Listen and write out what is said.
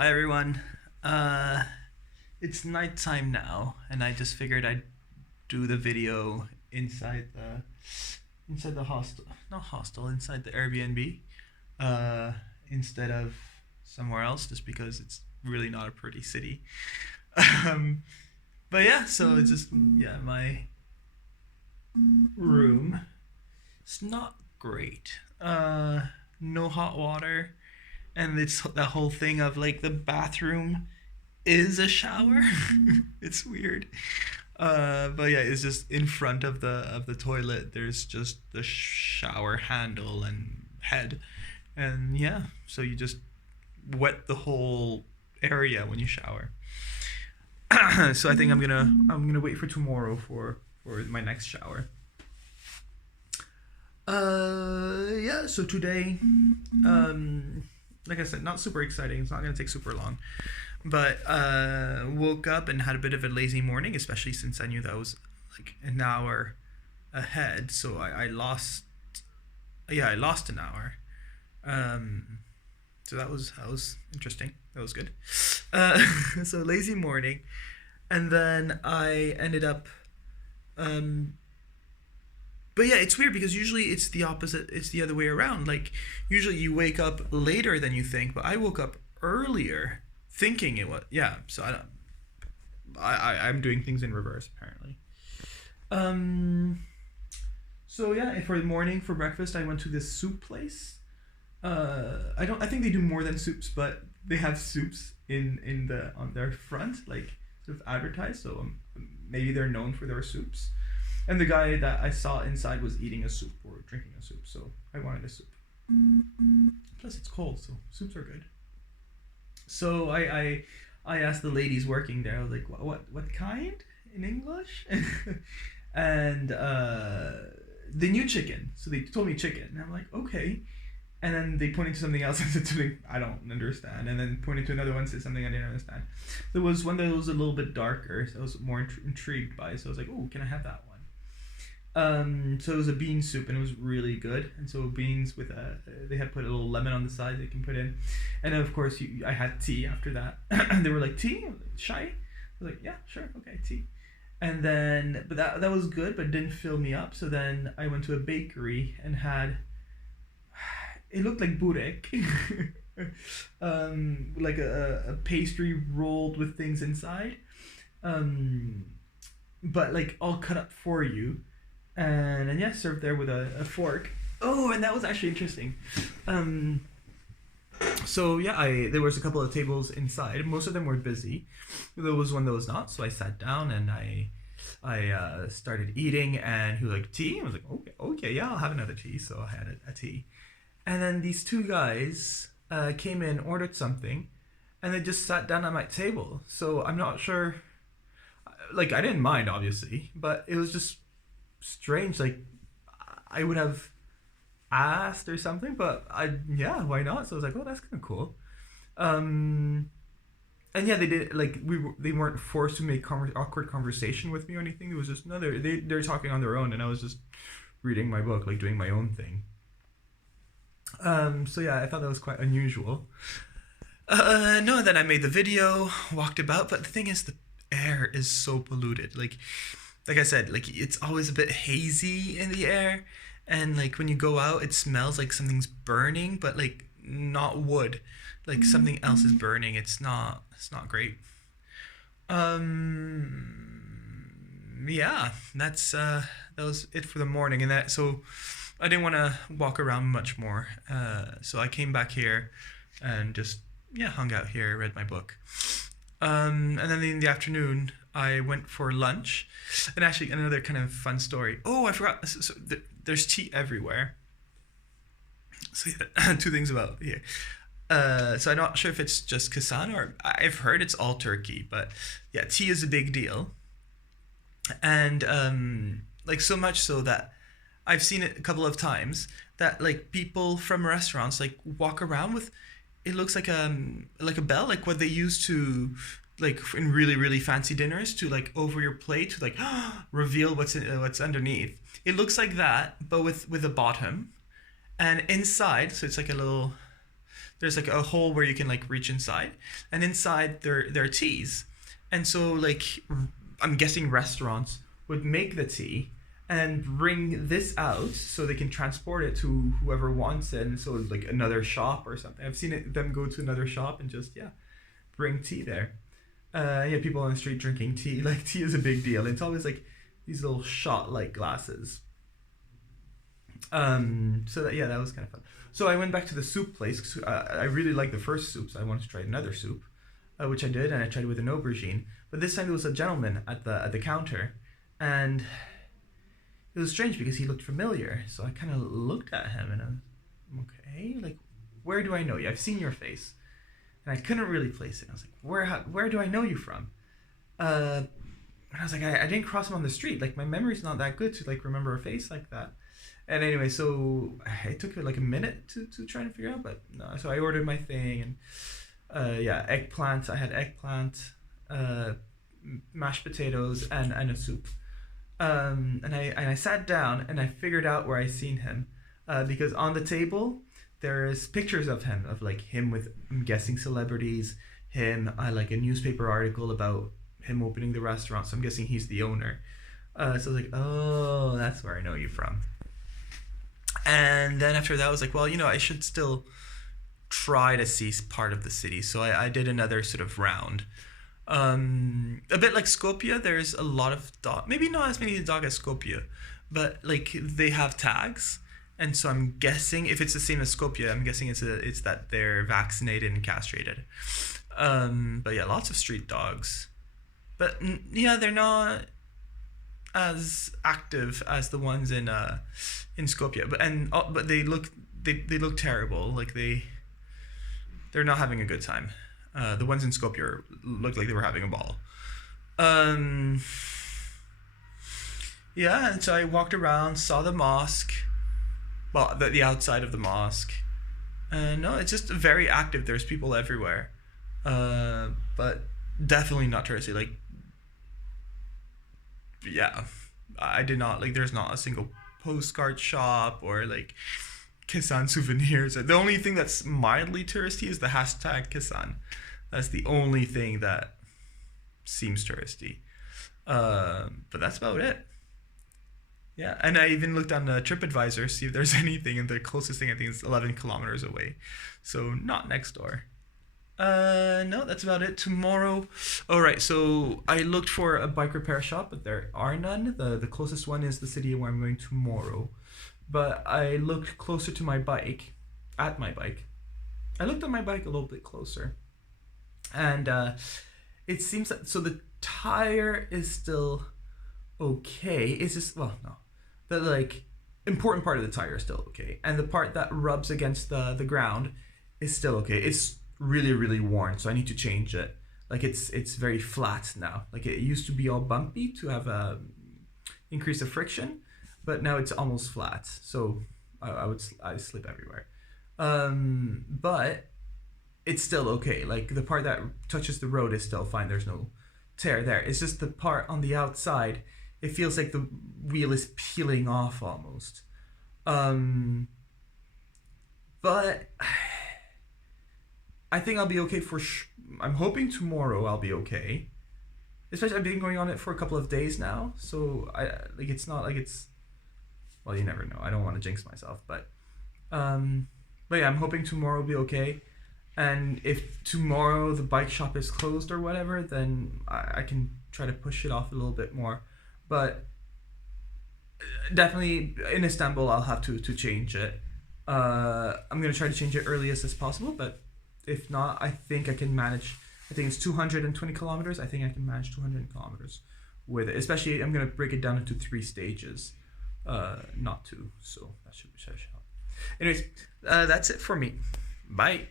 Hi everyone. Uh, it's nighttime now, and I just figured I'd do the video inside the hostel, not hostel, inside the Airbnb, uh, instead of somewhere else, just because it's really not a pretty city. um, but yeah, so it's just my room. It's not great. No hot water, and it's that whole thing of like the bathroom is a shower. It's weird. But yeah, it's just in front of the toilet. There's just the shower handle and head, and yeah, so you just wet the whole area when you shower. So I think I'm gonna wait for tomorrow for my next shower. Yeah. So today, like I said, not super exciting. It's not gonna take super long. But woke up and had a bit of a lazy morning, especially since I knew that I was like an hour ahead. So I lost, yeah, I lost an hour. Um, so that was interesting. That was good. Uh, so lazy morning, and then I ended up. Um, but yeah, it's weird because usually it's the opposite. It's the other way around. Like usually you wake up later than you think, but I woke up earlier thinking it was, yeah. So I don't. I'm doing things in reverse apparently. Um. So yeah, and for the morning for breakfast, I went to this soup place. I don't. I think they do more than soups, but they have soups in the on their front, like sort of advertised. So maybe they're known for their soups. And the guy that I saw inside was eating a soup or drinking a soup, so I wanted a soup. Plus, it's cold, so soups are good. So I asked the ladies working there. I was like, what kind in English? And they knew chicken, so they told me chicken. And I'm like, okay. And then they pointed to something else and said to me, I don't understand. And then pointed to another one, said something I didn't understand. There was one that was a little bit darker, so I was more intrigued by. So I was like, oh, can I have that one? So it was a bean soup and it was really good. And so beans with they had put a little lemon on the side they can put in, and then of course I had tea after that. And they were like, tea, shy. I was like, yeah, sure, okay, tea. And then, but that was good, but didn't fill me up. So then I went to a bakery and had. It looked like burek, like a pastry rolled with things inside, um, but like all cut up for you, and yeah, served there with a fork. Oh, and that was actually interesting. Um, so yeah, I there was a couple of tables inside. Most of them were busy. There was one that was not. So I sat down and I started eating, and he was like, tea. I was like, okay, okay, yeah, I'll have another tea. So I had a tea, and then these two guys came in, ordered something, and they just sat down at my table. So I'm not sure. Like I didn't mind, obviously, but it was just strange. Like I would have asked or something, but I yeah, why not? So I was like, oh, that's kind of cool. Um, and yeah, they did like they weren't forced to make awkward conversation with me or anything. It was just no, they're talking on their own, and I was just reading my book, like doing my own thing. So yeah, I thought that was quite unusual. No, then I made the video, walked about, but the thing is, the air is so polluted. Like I said, like it's always a bit hazy in the air, and like when you go out, it smells like something's burning, but like not wood, like something else is burning. It's not great. Yeah, that was it for the morning, and that so I didn't want to walk around much more. So I came back here and just yeah hung out here, read my book. And then in the afternoon, I went for lunch. And actually, another kind of fun story. Oh, I forgot. There's tea everywhere. So yeah, two things about here. So I'm not sure if it's just Kesan or I've heard it's all Turkey, but yeah, tea is a big deal, and like so much so that I've seen it a couple of times that like people from restaurants like walk around with it looks like a bell like what they use to like in really fancy dinners to like over your plate to like reveal what's underneath. It looks like that but with a bottom and inside so it's like a little there's like a hole where you can like reach inside, and inside there are teas, and so like I'm guessing restaurants would make the tea and bring this out so they can transport it to whoever wants it, and so like another shop or something. I've seen them go to another shop and just bring tea there. People on the street drinking tea. Like tea is a big deal. It's always like these little shot like glasses. That was kind of fun. So I went back to the soup place. 'Cause, I really liked the first soup, so I wanted to try another soup, which I did, and I tried it with an aubergine. But this time there was a gentleman at the counter, and it was strange because he looked familiar. So I kind of looked at him and I'm okay, like, where do I know you? I've seen your face, and I couldn't really place it. I was like, where do I know you from? And I was like, I didn't cross him on the street. Like my memory's not that good to like remember a face like that. And anyway, so it took like a minute to try to figure out, but no. So I ordered my thing, and eggplant. I had eggplant, mashed potatoes, and a soup. And I sat down and I figured out where I seen him, because on the table there's pictures of him, with, I'm guessing, celebrities. I like a newspaper article about him opening the restaurant, so I'm guessing he's the owner. So I was like, oh, that's where I know you from. And then after that, I was like, well, I should still try to see part of the city. So I did another sort of round. A bit like Skopje, there's a lot of dog. Maybe not as many dog as Skopje, but like they have tags. And so I'm guessing if it's the same as Skopje, I'm guessing it's that they're vaccinated and castrated. But yeah, lots of street dogs. But yeah, they're not as active as the ones in Skopje, but they look terrible. Like they're not having a good time. The ones in Skopje looked like they were having a ball. And so I walked around, saw the mosque, well, the outside of the mosque. And no, it's just very active. There's people everywhere, but definitely not touristy. Like, yeah, I did not like. There's not a single postcard shop or like Kesan souvenirs. The only thing that's mildly touristy is the hashtag Kesan. That's the only thing that seems touristy. But that's about it. Yeah, and I even looked on TripAdvisor, see if there's anything, and the closest thing I think is 11 kilometers away. So not next door. No, that's about it. Tomorrow, all right, so I looked for a bike repair shop, but there are none. The closest one is the city where I'm going tomorrow. But I looked closer to my bike, I looked at my bike a little bit closer. And it seems that, so the tire is still okay. It's just, well, no. The like important part of the tire is still okay. And the part that rubs against the ground is still okay. It's really, really worn, so I need to change it. Like it's very flat now. Like it used to be all bumpy to have a increase of friction, but now it's almost flat. So I slip everywhere. But it's still okay. Like the part that touches the road is still fine. There's no tear there. It's just the part on the outside, it feels like the wheel is peeling off almost. But I think I'll be okay I'm hoping tomorrow I'll be okay. Especially I've been going on it for a couple of days now, so it's not like it's, well, you never know. I don't want to jinx myself, but yeah, I'm hoping tomorrow will be okay. And if tomorrow the bike shop is closed or whatever, then I can try to push it off a little bit more. But definitely in Istanbul, I'll have to change it. I'm going to try to change it earliest as possible, but if not, I think I can manage. I think it's 220 kilometers. I think I can manage 200 kilometers with it. Especially, I'm going to break it down into 3 stages, not 2. So that should help. Anyways, that's it for me. Bye.